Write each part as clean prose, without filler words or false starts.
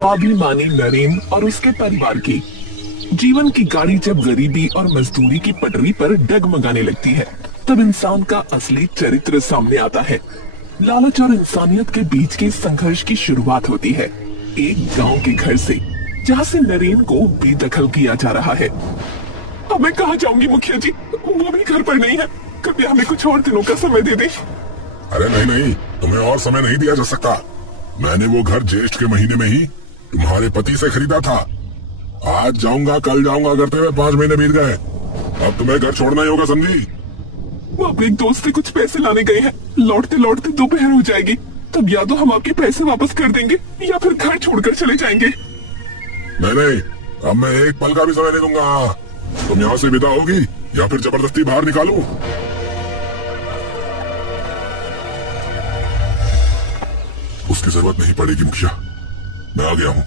स्वाभिमानी नरेन और उसके परिवार की जीवन की गाड़ी जब गरीबी और मजदूरी की पटरी पर डगमगाने लगती है, तब इंसान का असली चरित्र सामने आता है। लालच और इंसानियत के बीच के संघर्ष की शुरुआत होती है एक गांव के घर से, जहां से नरेन को बेदखल किया जा रहा है। अब मैं कहाँ जाऊंगी मुखिया जी, वो भी घर पर नहीं है। कृपया हमें कुछ और दिनों का समय दे दें। अरे नहीं नहीं, तुम्हें और समय नहीं दिया जा सकता। मैंने वो घर ज्येष्ठ के महीने में ही तुम्हारे पति से खरीदा था। आज जाऊंगा कल जाऊंगा करते हुए 5 महीने बीत गए। अब तुम्हें घर छोड़ना ही होगा, समझी? वो अपने एक दोस्त से कुछ पैसे लाने गए हैं। लौटते लौटते दोपहर हो जाएगी। तब या तो हम आपके पैसे वापस कर देंगे या फिर घर छोड़कर चले जाएंगे। नहीं नहीं, अब मैं एक पल का भी समय नहीं दूंगा। तुम यहाँ से विदा होगी या फिर जबरदस्ती बाहर निकालूं? उसकी जरूरत नहीं पड़ेगी मुखिया, मैं आ गया हूँ।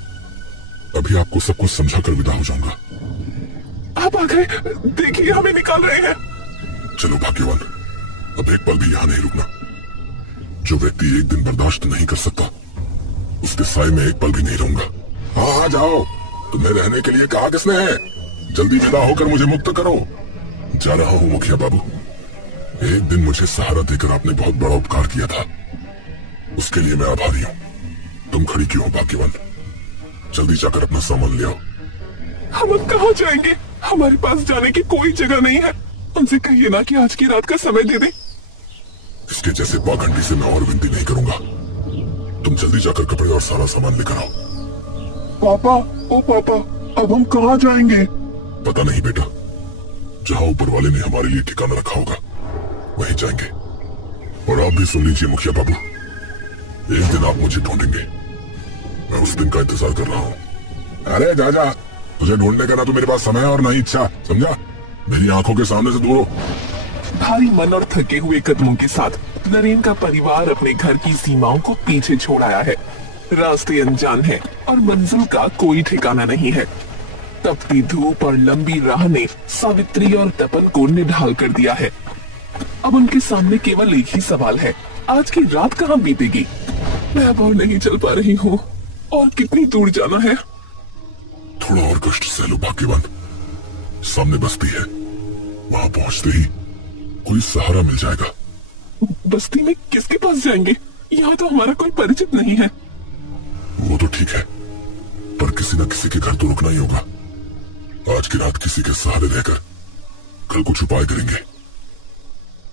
अभी आपको सब कुछ समझा कर विदा हो जाऊंगा। आप आ गए, देखिए हमें निकाल रहे हैं। चलो भाग्यवान, अब एक पल भी यहाँ नहीं रुकना। जो व्यक्ति एक दिन बर्दाश्त नहीं कर सकता, उसके साए में एक पल भी नहीं रहूंगा। हाँ हाँ जाओ, तुम्हें रहने के लिए कहा किसने है? जल्दी विदा होकर मुझे मुक्त करो। जा रहा हूँ मुखिया बाबू। एक दिन मुझे सहारा देकर आपने बहुत बड़ा उपकार किया था, उसके लिए मैं आभारी हूँ। तुम खड़ी क्यों हो भाग्यवान? जल्दी जाकर अपना सामान ले आओ। हम अब कहाँ जाएंगे? हमारे पास जाने की कोई जगह नहीं है। उनसे कहिए ना कि आज की रात का समय दे दे। इसके जैसे पाखंडी से मैं और विनती नहीं करूंगा। तुम जल्दी जाकर कपड़े और सारा सामान लेकर आओ। पापा, ओ पापा, अब हम कहाँ जाएंगे? पता नहीं बेटा, जहाँ ऊपर वाले ने हमारे लिए ठिकाना रखा होगा वहीं जाएंगे। और आप भी सुन लीजिए मुखिया बाबू, एक दिन आप मुझे ढूंढेंगे। मैं उस दिन का इंतजार कर रहा हूँ। अरे जा जा, तुझे ढूंढने का ना तो मेरे पास समय और ना ही इच्छा, समझा? मेरी आंखों के सामने से दूर हो। भारी मन और थके हुए कदमों के साथ नरेन का परिवार अपने घर की सीमाओं को पीछे छोड़ आया है। रास्ते अनजान है और मंजिल का कोई ठिकाना नहीं है। तपती धूप और लंबी राह ने सावित्री और तपन को निढाल कर दिया है। अब उनके सामने केवल एक ही सवाल है, आज की रात कहाँ बीतेगी? मैं अब और नहीं चल पा रही हूँ। और कितनी दूर जाना है? थोड़ा और कष्ट सह लो भाग्यवान। सामने बस्ती है, वहाँ पहुँचते ही कोई सहारा मिल जाएगा। बस्ती में किसके पास जाएंगे? यहाँ तो हमारा कोई परिचित नहीं है। वो तो ठीक है, पर किसी न किसी के घर तो रुकना ही होगा। आज की रात किसी के सहारे रहकर कल कुछ उपाय करेंगे।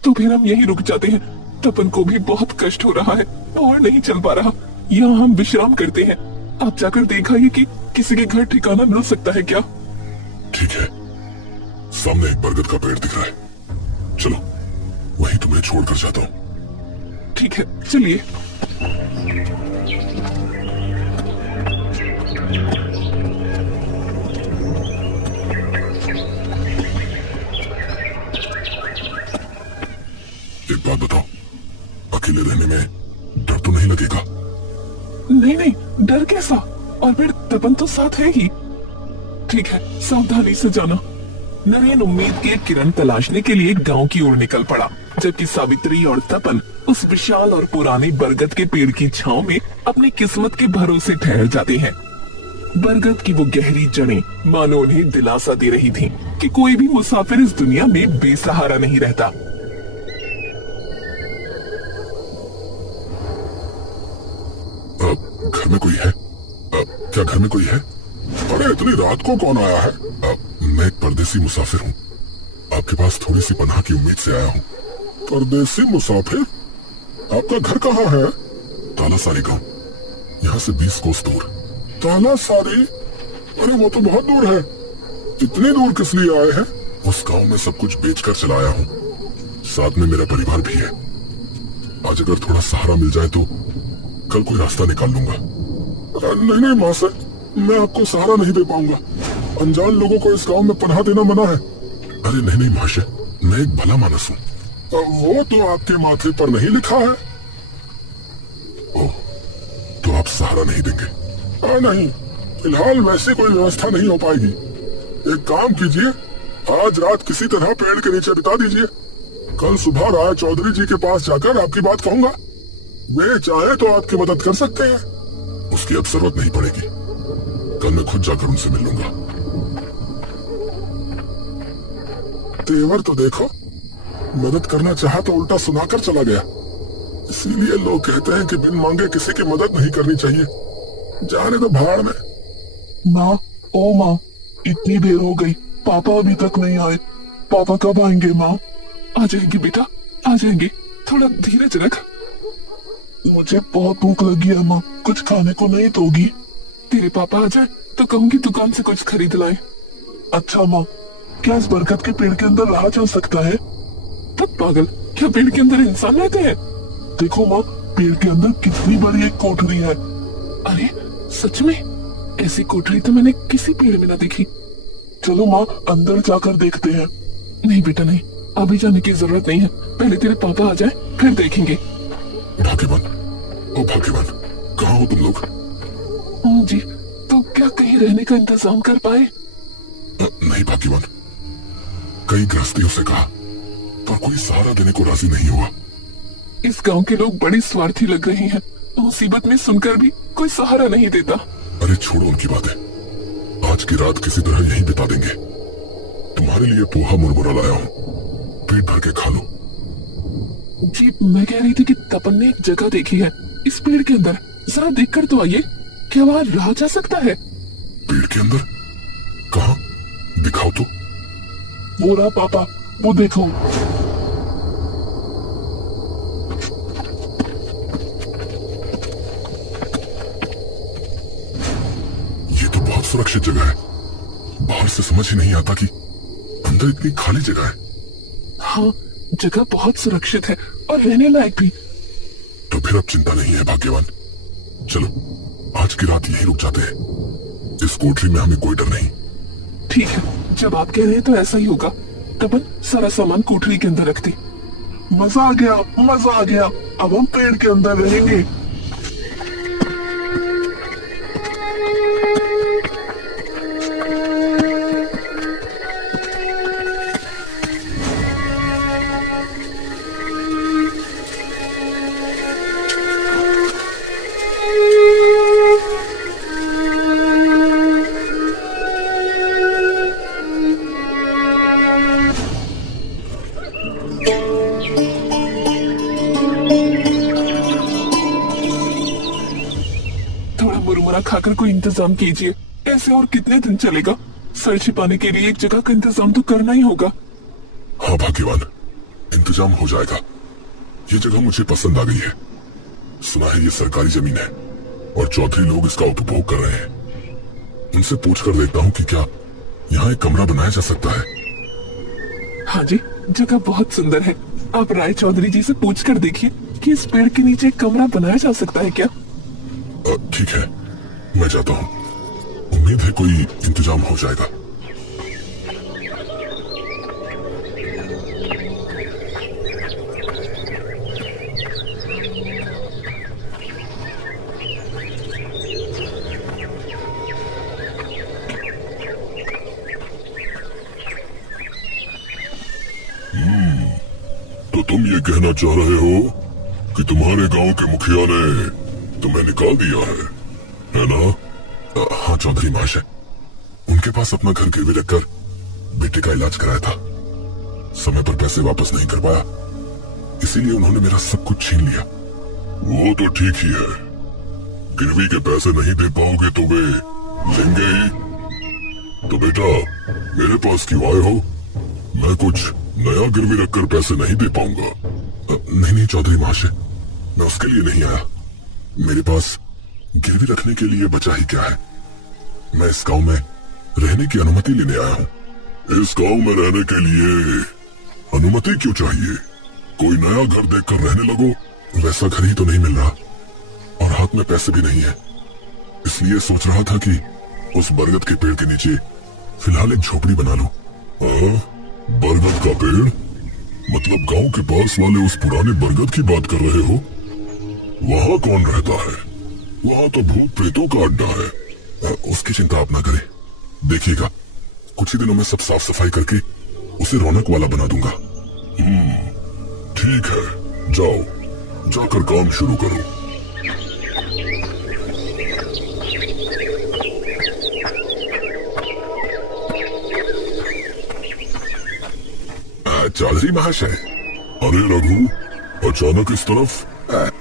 तो फिर हम यहीं रुक जाते हैं। तपन को भी बहुत कष्ट हो रहा है और नहीं चल पा रहा। यहाँ हम विश्राम करते हैं। आप जाकर देखिए कि किसी के घर ठिकाना मिल सकता है क्या? ठीक है, सामने एक बरगद का पेड़ दिख रहा है, चलो वहीं तुम्हें छोड़कर जाता हूँ। ठीक है, चलिए। एक बात बताओ, अकेले रहने में डर तो नहीं लगेगा? नहीं नहीं, डर कैसा? और फिर तपन तो साथ है ही। ठीक है, सावधानी से जाना। नरेन उम्मीद की एक किरण तलाशने के लिए गांव की ओर निकल पड़ा, जबकि सावित्री और तपन उस विशाल और पुराने बरगद के पेड़ की छांव में अपनी किस्मत के भरोसे ठहर जाते हैं। बरगद की वो गहरी जड़ें मानो उन्हें दिलासा दे रही थीं कि कोई भी मुसाफिर इस दुनिया में बेसहारा नहीं रहता। घर में कोई है? क्या घर में कोई है? अरे इतनी रात को कौन आया है? मैं एक परदेसी मुसाफिर हूँ, आपके पास थोड़ी सी पनाह की उम्मीद से आया हूँ। परदेसी मुसाफिर? आपका घर कहाँ है? तालासारी गांव, यहाँ से 20 कोस दूर। तालासारी? अरे वो तो बहुत दूर है। इतनी दूर किस लिए आए हैं? उस गांव में सब कुछ बेचकर चला आया हूँ, साथ में मेरा परिवार भी है। आज अगर थोड़ा सहारा मिल जाए तो कल कोई रास्ता निकाल लूंगा। नहीं नहीं माँ से, मैं आपको सहारा नहीं दे पाऊंगा। अनजान लोगों को इस गांव में पनाह देना मना है। अरे नहीं नहीं महाशय, मैं एक भला मानस हूँ। वो तो आपके माथे पर नहीं लिखा है। ओह, तो आप सहारा नहीं देंगे? नहीं, फिलहाल वैसे कोई व्यवस्था नहीं हो पाएगी। एक काम कीजिए, आज रात किसी तरह पेड़ के नीचे बिता दीजिए। कल सुबह राय चौधरी जी के पास जाकर आपकी बात कहूंगा। वे चाहे तो आपकी मदद कर सकते हैं। उसकी अब जरूरत नहीं पड़ेगी। कल मैं खुद जाकर उनसे मिल लूंगा। तेवर तो देखो, मदद करना चाहा तो उल्टा सुनाकर चला गया। इसीलिए लोग कहते हैं कि बिन मांगे किसी की मदद नहीं करनी चाहिए। जाने तो भाड़ में। माँ, ओ माँ, इतनी देर हो गई, पापा अभी तक नहीं आए। पापा कब आएंगे माँ? आ जाएंगे बेटा, आ जाएंगे, थोड़ा धीरज रख। मुझे बहुत भूख लगी है माँ, कुछ खाने को नहीं दोगी? तेरे पापा आ जाए तो कहूंगी दुकान से कुछ खरीद लाए। अच्छा माँ, क्या इस बरगद के पेड़ के अंदर रहा जा सकता है? तब पागल, क्या पेड़ के अंदर इंसान रहते हैं? देखो माँ, पेड़ के अंदर कितनी बड़ी एक कोठरी है। अरे सच में? ऐसी कोठरी तो मैंने किसी पेड़ में ना देखी। चलो माँ, अंदर जाकर देखते हैं। नहीं बेटा नहीं, अभी जाने की जरूरत नहीं है, पहले तेरे पापा आ जाए फिर देखेंगे। भाग्यवान, ओ भाग्यवान, कहाँ हो तुम लोग? जी, तो क्या कहीं रहने का इंतजाम कर पाए? नहीं भाग्यवान, कई गृहस्थियों से कहा पर कोई सहारा देने को राजी नहीं हुआ। इस गांव के लोग बड़े स्वार्थी लग रहे हैं, मुसीबत में सुनकर भी कोई सहारा नहीं देता। अरे छोड़ो उनकी बातें, आज की रात किसी तरह यहीं बिता देंगे। तुम्हारे लिए पोहा मुरमुरा लाया हूँ, पेट भर के खा लो। जी, मैं कह रही थी कि तपन ने एक जगह देखी है इस पेड़ के अंदर, जरा देखकर तो आइए, क्या वहाँ रहा जा सकता है? पेड़ के अंदर? कहाँ? दिखाओ तो। वो रहा पापा, वो देखो। ये तो बहुत सुरक्षित जगह है, बाहर से समझ ही नहीं आता कि अंदर इतनी खाली जगह है। हाँ, जगह बहुत सुरक्षित है और रहने लायक भी। तो फिर अब चिंता नहीं है भाग्यवान, चलो आज की रात यहीं रुक जाते हैं। इस कोठरी में हमें कोई डर नहीं। ठीक है, जब आप कह रहे हैं तो ऐसा ही होगा। तपन, सारा सामान कोठरी के अंदर रख दी। मजा आ गया, मजा आ गया, अब हम पेड़ के अंदर रहेंगे। मुरमुरा खाकर कोई इंतजाम कीजिए, ऐसे और कितने दिन चलेगा? सर छिपाने के लिए एक जगह का इंतजाम तो करना ही होगा। हाँ भाग्यवान, इंतजाम हो जाएगा। ये जगह मुझे पसंद आ गई है। सुना है ये सरकारी जमीन है और चौधरी लोग इसका उपभोग कर रहे हैं। उनसे पूछकर देखता हूँ कि क्या यहाँ एक कमरा बनाया जा सकता है। हाँ जी, जगह बहुत सुंदर है। आप राय चौधरी जी से पूछकर देखिए कि इस पेड़ के नीचे एक कमरा बनाया जा सकता है क्या? ठीक है, मैं जाता हूँ। उम्मीद है कोई इंतजाम हो जाएगा। तो तुम ये कहना चाह रहे हो कि तुम्हारे गांव के मुखिया ने तुम्हें निकाल दिया है ना? हाँ चौधरी महाशय, उनके पास अपना घर गिरवी रखकर बेटे का इलाज कराया था। समय पर पैसे वापस नहीं कर पाया, इसीलिए उन्होंने मेरा सब कुछ छीन लिया। वो तो ठीक ही है, गिरवी के पैसे नहीं दे पाओगे तो वे लेंगे ही। तो बेटा, मेरे पास क्यों आए हो? मैं कुछ नया गिरवी रखकर पैसे नहीं दे पाऊंगा। नहीं चौधरी महाशय, मैं उसके लिए नहीं आया। मेरे पास गिरवी रखने के लिए बचा ही क्या है। मैं इस गांव में रहने की अनुमति लेने आया हूँ। इस गांव में रहने के लिए अनुमति क्यों चाहिए? कोई नया घर देखकर रहने लगो। वैसा घर ही तो नहीं मिल रहा और हाथ में पैसे भी नहीं है, इसलिए सोच रहा था कि उस बरगद के पेड़ के नीचे फिलहाल एक झोपड़ी बना लूं। बरगद का पेड़? मतलब गांव के पास वाले उस पुराने बरगद की बात कर रहे हो? वहाँ कौन रहता है? वहाँ तो भूत प्रेतों का अड्डा है। उसकी चिंता आप ना करें, देखिएगा कुछ ही दिनों में सब साफ सफाई करके उसे रौनक वाला बना दूंगा। ठीक है, जाओ, जाकर काम शुरू करो। चौधरी महाशय। अरे रघु, अचानक इस तरफ?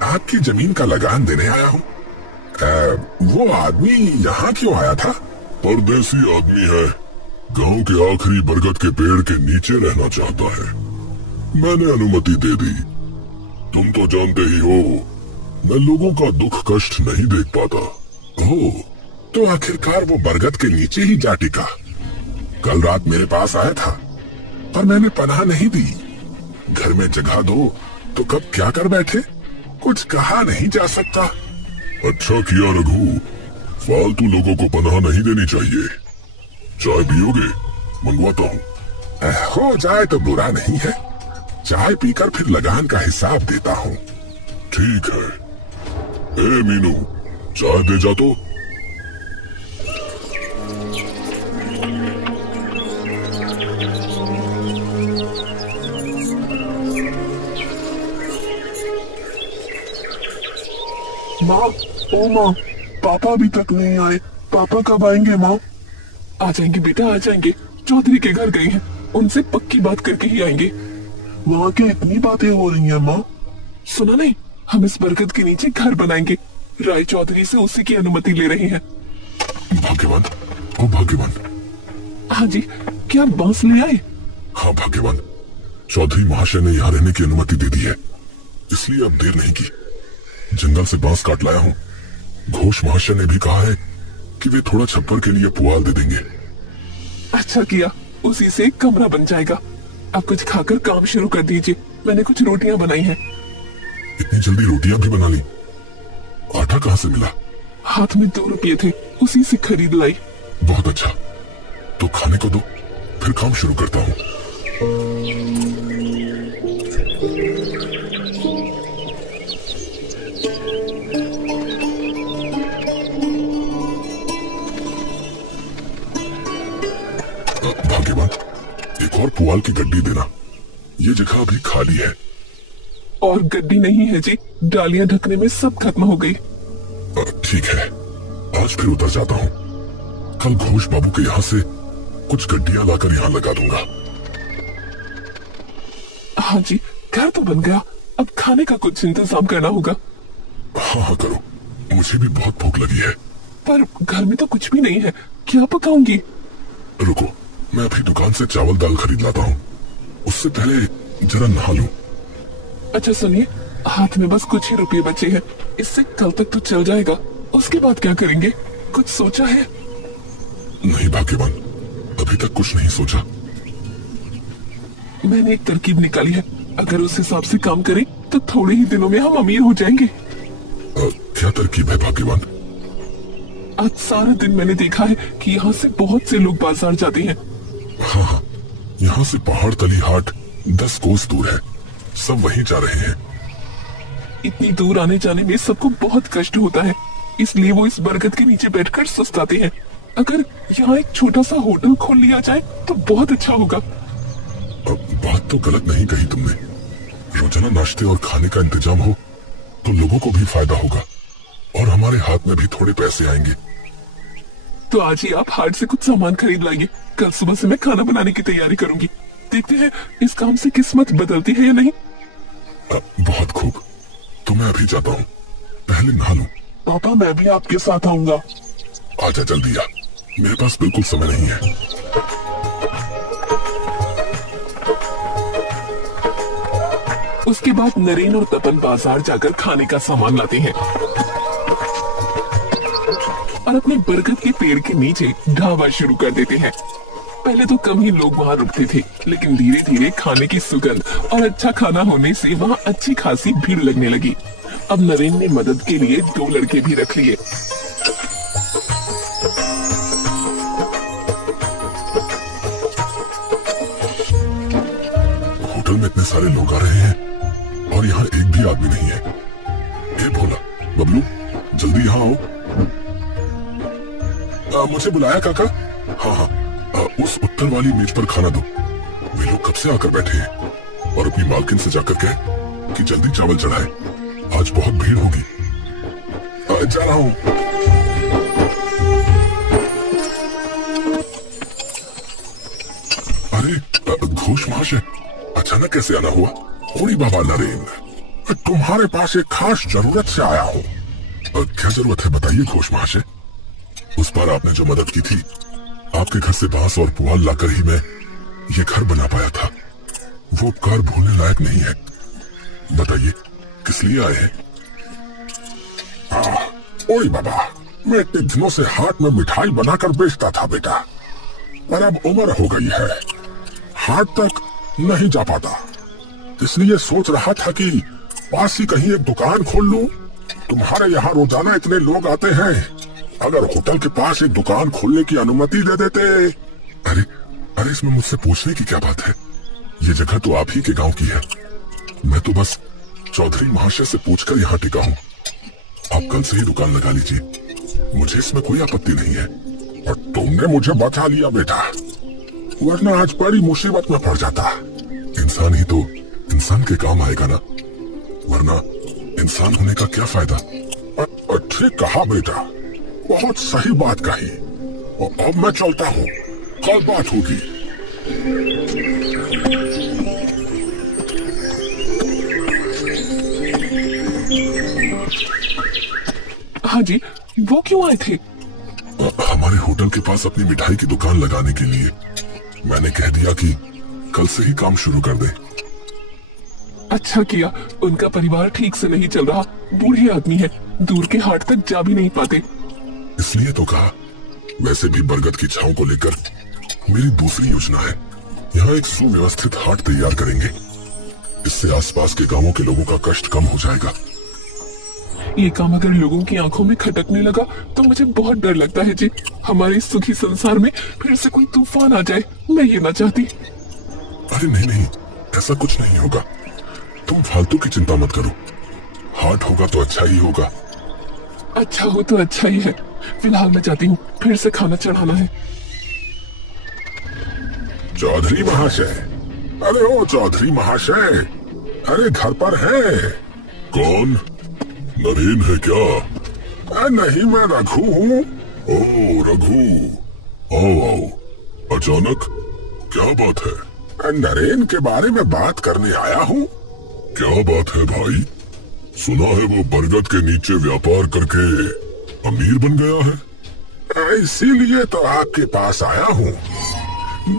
आपकी जमीन का लगान देने आया हूँ। वो आदमी यहाँ क्यों आया था? परदेसी आदमी है, गांव के आखिरी बरगद के पेड़ के नीचे रहना चाहता है। मैंने अनुमति दे दी। तुम तो जानते ही हो, मैं लोगों का दुख कष्ट नहीं देख पाता। ओह, तो आखिरकार वो बरगद के नीचे ही जा टिका। कल रात मेरे पास आया था, पर मैंने पनाह नहीं दी। घर में जगह दो तो कब क्या कर बैठे, कुछ कहा नहीं जा सकता। अच्छा किया रघु, फालतू लोगों को पनाह नहीं देनी चाहिए। चाय पियोगे? मंगवाता हूँ। हो जाए तो बुरा नहीं है। चाय पीकर फिर लगान का हिसाब देता हूँ। ठीक है। ए मीनू, चाय दे जा तो। माँ, ओ माँ, पापा अभी तक नहीं आए। पापा कब आएंगे माँ? आ जाएंगे बेटा, आ जाएंगे। चौधरी के घर गए हैं, उनसे पक्की बात करके ही आएंगे। वहाँ क्या इतनी बातें हो रही हैं माँ? सुना नहीं, हम इस बरगद के नीचे घर बनाएंगे। राय चौधरी से उसी की अनुमति ले रहे हैं। भाग्यवान, ओ भाग्यवान। हाँ जी, क्या आप बांस ले आए? हाँ भाग्यवान, चौधरी महाशय ने यहाँ रहने की अनुमति दे दी है, इसलिए अब देर नहीं की। जंगल से बांस काट लाया हूँ। घोष महाशय ने भी कहा है कि वे थोड़ा छप्पर के लिए पुआल दे देंगे। अच्छा किया, उसी से एक कमरा बन जाएगा। आप कुछ खाकर काम शुरू कर दीजिए, मैंने कुछ रोटियां बनाई हैं। इतनी जल्दी रोटियां भी बना ली? आटा कहाँ से मिला? हाथ में 2 रुपये थे, उसी से खरीद लाई। बहुत अच्छा, तो खाने को दो, फिर काम शुरू करता हूँ। भाग्यवान, एक और पुआल की गड्डी देना। ये जगह अभी खाली है। और गड्डी नहीं है जी, डालियां ढकने में सब खत्म हो गई। ठीक है, आज फिर उतर जाता हूँ। कल घोष बाबू के यहाँ से कुछ गड्डियां लाकर यहाँ लगा दूंगा। हाँ जी, घर तो बन गया, अब खाने का कुछ इंतजाम करना होगा। हाँ हाँ करो, मुझे भी बहुत भूख लगी है। पर घर में तो कुछ भी नहीं है, क्या पकाऊंगी? रुको, मैं अभी दुकान से चावल दाल खरीद लाता हूँ। उससे पहले जरा नहा लूं। अच्छा सुनिए, हाथ में बस कुछ ही रुपये बचे हैं, इससे कल तक तो चल जाएगा। उसके बाद क्या करेंगे, कुछ सोचा है? नहीं भाग्यवान, अभी तक कुछ नहीं सोचा। मैंने एक तरकीब निकाली है, अगर उस हिसाब से काम करें तो थोड़े ही दिनों में हम अमीर हो जाएंगे। क्या तरकीब है भाग्यवान? आज सारा दिन मैंने देखा है कि यहाँ से बहुत से लोग बाजार जाते हैं। हाँ हाँ, यहाँ से पहाड़ तली हाट 10 कोस दूर है, सब वहीं जा रहे हैं। इतनी दूर आने जाने में सबको बहुत कष्ट होता है, इसलिए वो इस बरगद के नीचे बैठकर सुस्ताते हैं। अगर यहाँ एक छोटा सा होटल खोल लिया जाए तो बहुत अच्छा होगा। बात तो गलत नहीं कही तुमने। रोजाना नाश्ते और खाने का इंतजाम हो तो लोगों को भी फायदा होगा और हमारे हाथ में भी थोड़े पैसे आएंगे। तो आज ही आप हाट से कुछ सामान खरीद लाइए, कल सुबह से मैं खाना बनाने की तैयारी करूंगी। देखते हैं इस काम से किस्मत बदलती है या नहीं। बहुत खूब, तो मैं अभी जाता हूँ, पहले नहा लूं। पापा, मैं भी आपके साथ आऊंगा। आजा जल्दी आ, मेरे पास बिल्कुल समय नहीं है। उसके बाद नरेन और तपन बाजार जाकर खाने का सामान लाते हैं और अपने बरगद के पेड़ के नीचे ढाबा शुरू कर देते हैं। पहले तो कम ही लोग वहाँ रुकते थे, लेकिन धीरे धीरे खाने की सुगंध और अच्छा खाना होने से वहाँ अच्छी खासी भीड़ लगने लगी। अब नरेन ने मदद के लिए 2 लड़के भी रख लिए। होटल में इतने सारे लोग आ रहे हैं और यहाँ एक भी आदमी नहीं है। ए भोला, बबलू, जल्दी यहाँ आओ। मुझे बुलाया काका? हाँ हाँ, उस उत्तर वाली मेज पर खाना दो। वे लोग कब से आकर बैठे हैं और अपनी मालकिन से जाकर कह कि जल्दी चावल चढ़ाए, आज बहुत भीड़ होगी। जा रहा हूँ। अरे घोष महाशय, अच्छा अचानक कैसे आना हुआ? ओरी बाबा नरेन, मैं तुम्हारे पास एक खास जरूरत से आया हूँ। क्या जरूरत है बताइए घोष महाशय। उस बार आपने जो मदद की थी, आपके घर से बांस और पुआल लाकर ही मैं ये घर बना पाया था। वो उपकार भूलने लायक नहीं है। बताइए किस लिए आए हैं? ओए बाबा, मैं इतने दिनों से हाट में मिठाई बनाकर बेचता था बेटा, पर अब उम्र हो गई है, हाट तक नहीं जा पाता। इसलिए सोच रहा था कि पास ही कहीं एक दुकान खोल लूं। तुम्हारे यहाँ रोजाना इतने लोग आते हैं, अगर होटल के पास एक दुकान खोलने की अनुमति दे देते। अरे अरे, इसमें मुझसे पूछने की क्या बात है? ये जगह तो आप ही के गांव की है। मैं तो बस चौधरी महाशय से पूछकर यहाँ टिका हूँ। आप कल से ही दुकान लगा लीजिए, मुझे इसमें कोई आपत्ति नहीं है। और तुमने मुझे बचा लिया बेटा, वरना आज बड़ी मुसीबत में पड़ जाता। इंसान ही तो इंसान के काम आएगा ना, वरना इंसान होने का क्या फायदा? ठीक कहा बेटा, बहुत सही बात कही। और अब मैं चलता हूँ, कल बात होगी। हाँ जी, वो क्यों आए थे? हमारे होटल के पास अपनी मिठाई की दुकान लगाने के लिए। मैंने कह दिया कि कल से ही काम शुरू कर दे। अच्छा किया, उनका परिवार ठीक से नहीं चल रहा, बूढ़े आदमी है, दूर के हाट तक जा भी नहीं पाते। इसलिए तो कहा। वैसे भी बरगद की छांव को लेकर मेरी दूसरी योजना है। यहाँ एक सुव्यवस्थित हाट तैयार करेंगे, इससे आसपास के गांवों के लोगों का कष्ट कम हो जाएगा। ये काम अगर लोगों की आंखों में खटकने लगा तो मुझे बहुत डर लगता है जी। हमारे सुखी संसार में फिर से कोई तूफान आ जाए, मैं ये ना चाहती। अरे नहीं नहीं, ऐसा कुछ नहीं होगा। तुम फालतू की चिंता मत करो। हाट होगा तो अच्छा ही होगा। अच्छा हो तो अच्छा ही है। फिलहाल मैं जाती हूँ, फिर से खाना चढ़ाना है। चौधरी महाशय, अरे ओ चौधरी महाशय, अरे घर पर है? कौन? नरेन है क्या? नहीं, मैं रघु हूँ। ओ रघु, आओ आओ। अचानक क्या बात है? नरेन के बारे में बात करने आया हूँ। क्या बात है भाई? सुना है वो बरगद के नीचे व्यापार करके अमीर बन गया है। इसीलिए तो आपके पास आया हूँ।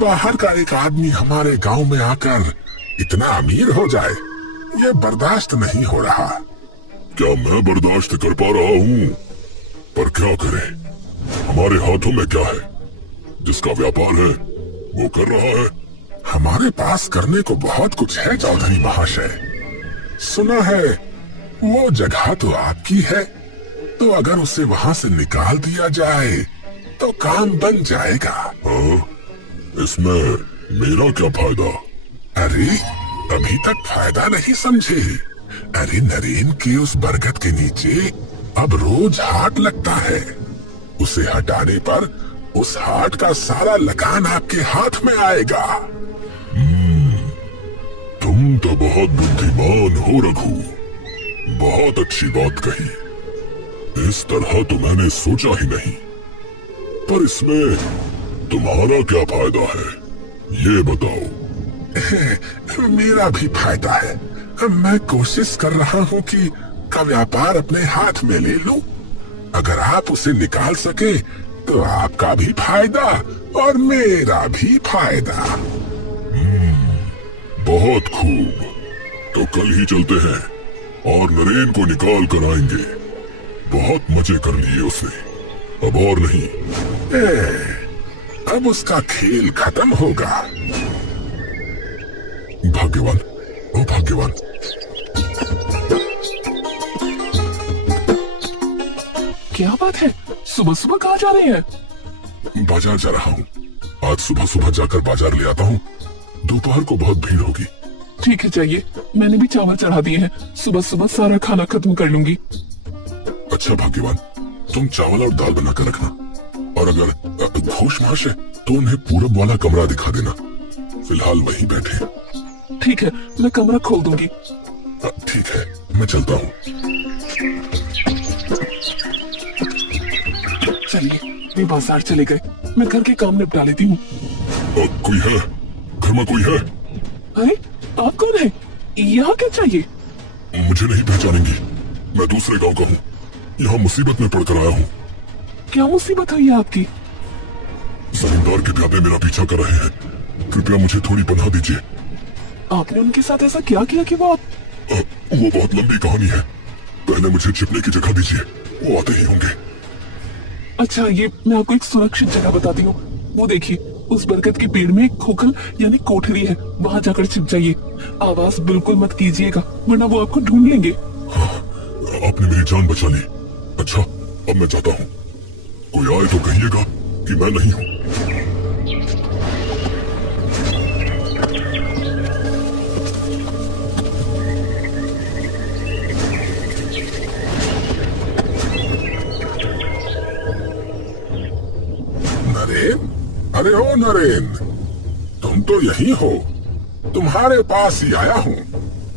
बाहर का एक आदमी हमारे गांव में आकर इतना अमीर हो जाए, ये बर्दाश्त नहीं हो रहा। क्या मैं बर्दाश्त कर पा रहा हूँ? पर क्या करें, हमारे हाथों में क्या है? जिसका व्यापार है वो कर रहा है। हमारे पास करने को बहुत कुछ है चौधरी महाशय। सुना है वो जगह तो आपकी है, तो अगर उसे वहाँ से निकाल दिया जाए तो काम बन जाएगा। इसमें मेरा क्या फायदा? अरे अभी तक फायदा नहीं समझे। अरे नरेन के उस बरगद के नीचे अब रोज हाट लगता है। उसे हटाने पर उस हाट का सारा लगान आपके हाथ में आएगा। तुम तो बहुत बुद्धिमान हो रघु, बहुत अच्छी बात कही। इस तरह तो मैंने सोचा ही नहीं। पर इसमें तुम्हारा क्या फायदा है, ये बताओ। मेरा भी फायदा है। मैं कोशिश कर रहा हूँ कि का व्यापार अपने हाथ में ले लूं। अगर आप उसे निकाल सके तो आपका भी फायदा और मेरा भी फायदा। बहुत खूब, तो कल ही चलते हैं और नरेन को निकाल कर आएंगे। बहुत मजे कर लिए उसने, अब और नहीं। अब उसका खेल खत्म होगा। भाग्यवान, ओ भाग्यवान। क्या बात है, सुबह सुबह कहाँ जा रहे हैं? बाजार जा रहा हूँ। आज सुबह सुबह जाकर बाजार ले आता हूँ, दोपहर को बहुत भीड़ होगी। ठीक है, चाहिए। मैंने भी चावल चढ़ा दिए हैं, सुबह सुबह सारा खाना खत्म कर लूंगी। अच्छा भाग्यवान, तुम चावल और दाल बना कर रखना। और अगर घोष महाशय तो उन्हें पूरब वाला कमरा दिखा देना। फिलहाल वहीं बैठे। ठीक है, मैं कमरा खोल दूंगी। ठीक है, मैं चलता हूँ। चलिए, वे बाजार चले गए, मैं घर के काम निपटा लेती हूँ। कोई है? घर में कोई है? अरे आप कौन है? यहाँ क्या चाहिए? मुझे नहीं पहचानेंगी, मैं दूसरे गांव का हूँ। यहाँ मुसीबत में पड़कर आया हूँ। क्या मुसीबत है ये आपकी? जमींदार के प्यादे मेरा पीछा कर रहे हैं, कृपया मुझे थोड़ी पनाह दीजिए। आपने उनके साथ ऐसा क्या किया कि वो आप? वो बहुत लंबी कहानी है, पहले मुझे छिपने की जगह दीजिए, वो आते ही होंगे। अच्छा, ये मैं आपको एक सुरक्षित जगह बताती हूँ। वो देखिए, उस बरगद के पेड़ में एक खोखल यानी कोठरी है, वहाँ जाकर छिप जाइए। आवाज बिल्कुल मत कीजिएगा, वरना वो आपको ढूंढ लेंगे। आपने मेरी जान बचा ली। अच्छा, अब मैं जाता हूँ। कोई आए तो कहिएगा कि मैं नहीं हूँ। नरेन, अरे ओ नरेन, तुम तो यही हो। तुम्हारे पास ही आया हूँ।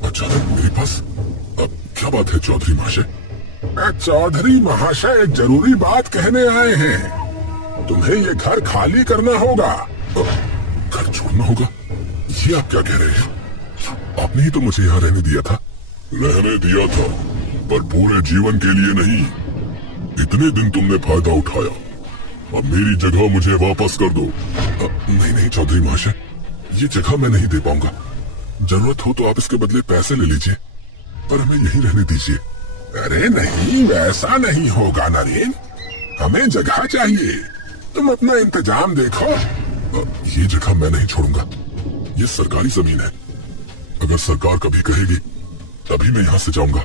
अचानक मेरे पास? अब क्या बात है चौधरी महाशय? चौधरी महाशय एक जरूरी बात कहने आए हैं। तुम्हें ये घर खाली करना होगा। घर छोड़ना होगा? ये आप क्या कह रहे हैं? आपने ही तो मुझे यहाँ रहने दिया था। रहने दिया था, पर पूरे जीवन के लिए नहीं। इतने दिन तुमने फायदा उठाया, अब मेरी जगह मुझे वापस कर दो। नहीं नहीं चौधरी महाशय, ये जगह मैं नहीं दे पाऊंगा। जरूरत हो तो आप इसके बदले पैसे ले लीजिए, पर हमें यहीं रहने दीजिए। अरे नहीं, वैसा नहीं होगा नरेन, हमें जगह चाहिए। तुम अपना इंतजाम देखो। ये जगह मैं नहीं छोड़ूंगा, ये सरकारी जमीन है। अगर सरकार कभी कहेगी तभी मैं यहाँ से जाऊंगा।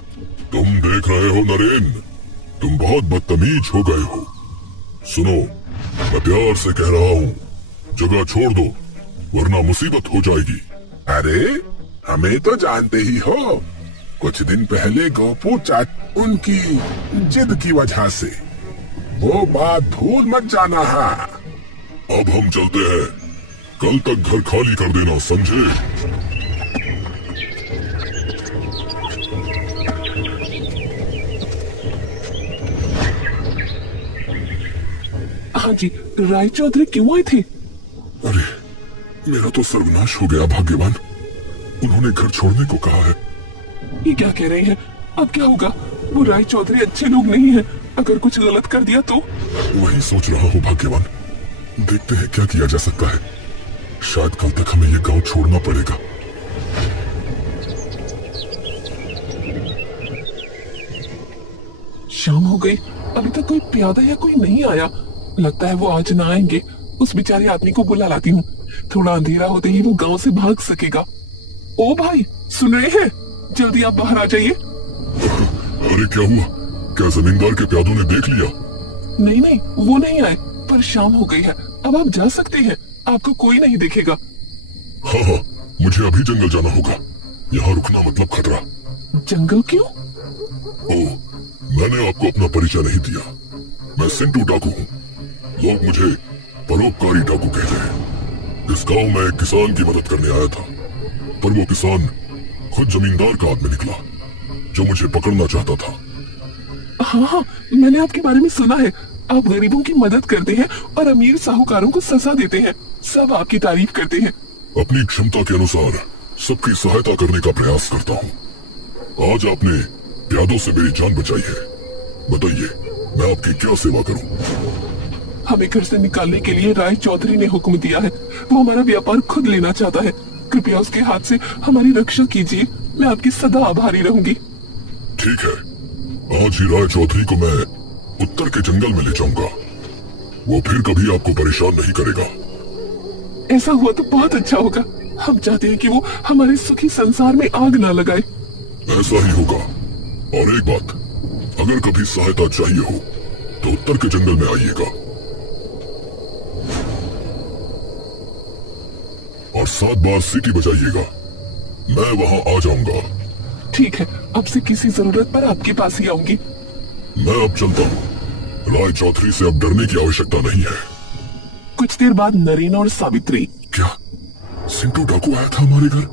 तुम देख रहे हो नरेन, तुम बहुत बदतमीज हो गए हो। सुनो, मैं प्यार से कह रहा हूँ, जगह छोड़ दो, वरना मुसीबत हो जाएगी। अरे हमें तो जानते ही हो, कुछ दिन पहले गोपू चाट उनकी जिद की वजह से। वो बात भूल मत जाना। हाँ, अब हम चलते हैं, कल तक घर खाली कर देना, समझे? हाँ जी, राय चौधरी क्यों आए थे? अरे मेरा तो सर्वनाश हो गया भाग्यवान, उन्होंने घर छोड़ने को कहा है। ये क्या कह रहे हैं? अब क्या होगा? वो राय चौधरी अच्छे लोग नहीं हैं, अगर कुछ गलत कर दिया तो? वही सोच रहा हूँ भाग्यवान, देखते हैं क्या किया जा सकता है। शायद कल तक हमें ये गांव छोड़ना पड़ेगा। शाम हो गई, अभी तक कोई प्यादा या कोई नहीं आया। लगता है वो आज ना आएंगे। उस बेचारे आदमी को बुला लाती हूँ, थोड़ा अंधेरा होते ही वो गांव से भाग सकेगा। ओ भाई, सुन रहे हैं? जल्दी आप बाहर आ जाइए। अरे क्या हुआ? क्या जमींदार के प्यादों ने देख लिया? नहीं नहीं, वो नहीं आए, पर शाम हो गई है, अब आप जा सकते हैं, आपको कोई नहीं देखेगा। हाँ हाँ, मुझे अभी जंगल जाना होगा, यहाँ रुकना मतलब खतरा। जंगल क्यों? ओह, मैंने आपको अपना परिचय नहीं दिया। मैं सिंटू डाकू हूँ, लोग मुझे परोपकारी डाकू कहते हैं। इस गांव में एक किसान की मदद करने आया था, पर वो किसान खुद जमींदार का आदमी निकला, जो मुझे पकड़ना चाहता था। हाँ हाँ, मैंने आपके बारे में सुना है। आप गरीबों की मदद करते हैं और अमीर साहूकारों को सजा देते हैं। सब आपकी तारीफ करते हैं। अपनी क्षमता के अनुसार सबकी सहायता करने का प्रयास करता हूँ। आज आपने प्यादों से मेरी जान बचाई है। बताइए, मैं आपकी क्या सेवा करूँ? हमें घर से निकालने के लिए राय चौधरी ने हुक्म दिया है। वो हमारा व्यापार खुद लेना चाहता है। कृपया उसके हाथ से हमारी रक्षा कीजिए, मैं आपकी सदा आभारी रहूंगी। ठीक है, आज ही राय चौधरी को मैं उत्तर के जंगल में ले जाऊंगा। वो फिर कभी आपको परेशान नहीं करेगा। ऐसा हुआ तो बहुत अच्छा होगा। हम चाहते हैं कि वो हमारे सुखी संसार में आग ना लगाए। ऐसा ही होगा। और एक बात, अगर कभी सहायता चाहिए हो तो उत्तर के जंगल में आइएगा, और 7 बार सीटी बजाइएगा, मैं वहां आ जाऊंगा। ठीक है, अब से किसी जरूरत पर आपके पास ही आऊंगी। मैं अब चलता हूँ। राय चौधरी से अब डरने की आवश्यकता नहीं है। कुछ देर बाद नरेन और सावित्री। क्या सिंटू डाकू आया था हमारे घर?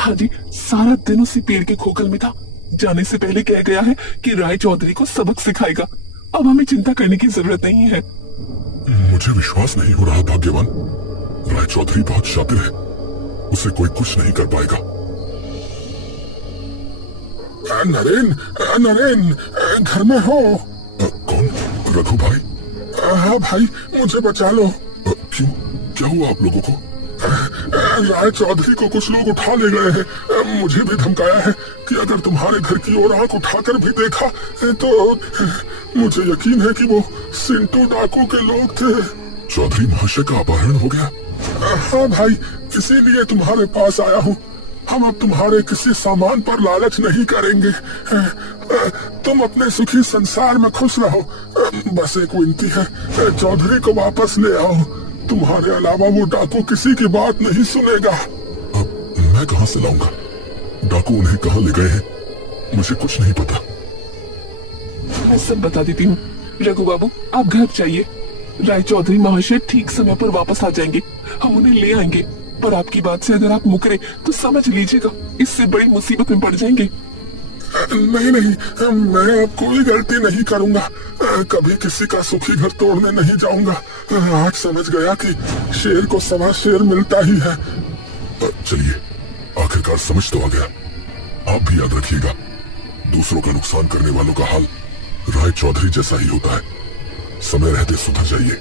हाँ जी, सारा दिन उसी पेड़ के खोखल में था। जाने से पहले कह गया है कि राय चौधरी को सबक सिखाएगा। अब हमें चिंता करने की जरूरत नहीं है। मुझे विश्वास नहीं हो रहा भाग्यवान, राय चौधरी बहुत शातिर है। उसे कोई कुछ नहीं कर पाएगा। नरेन, नरेन, घर में हो? कौन? रघु भाई? हाँ भाई, मुझे बचा लो। क्यों, क्या हुआ आप लोगों को? राय चौधरी को कुछ लोग उठा ले गए हैं। मुझे भी धमकाया है कि अगर तुम्हारे घर की ओर आंख उठाकर भी देखा तो मुझे यकीन है कि वो सिंटू डाकू के लोग थे। चौधरी महाशय का अपहरण हो गया? हाँ भाई, इसीलिए तुम्हारे पास आया हूँ। हम अब तुम्हारे किसी सामान पर लालच नहीं करेंगे। तुम अपने सुखी संसार में खुश रहो। बस एक विनती है, चौधरी को वापस ले आओ। तुम्हारे अलावा वो डाकू किसी की बात नहीं सुनेगा। अब मैं कहाँ से लाऊंगा? डाकू उन्हें कहाँ ले गए हैं, मुझे कुछ नहीं पता। मैं सब बता देती हूँ। रघु बाबू, आप घर जाइए। राय चौधरी महाशय ठीक समय पर वापस आ जाएंगे। हम उन्हें ले आएंगे। पर आपकी बात से अगर आप मुकरे तो समझ लीजिएगा इससे बड़ी मुसीबत में पड़ जाएंगे। नहीं नहीं, मैं अब कोई गलती नहीं करूंगा। कभी किसी का सुखी घर तोड़ने नहीं जाऊंगा। आज समझ गया कि शेर को सवा शेर मिलता ही है। चलिए, आखिरकार समझ तो आ गया। आप भी याद रखिएगा, दूसरों का नुकसान करने वालों का हाल राय चौधरी जैसा ही होता है। समय रहते सुधर जाइए।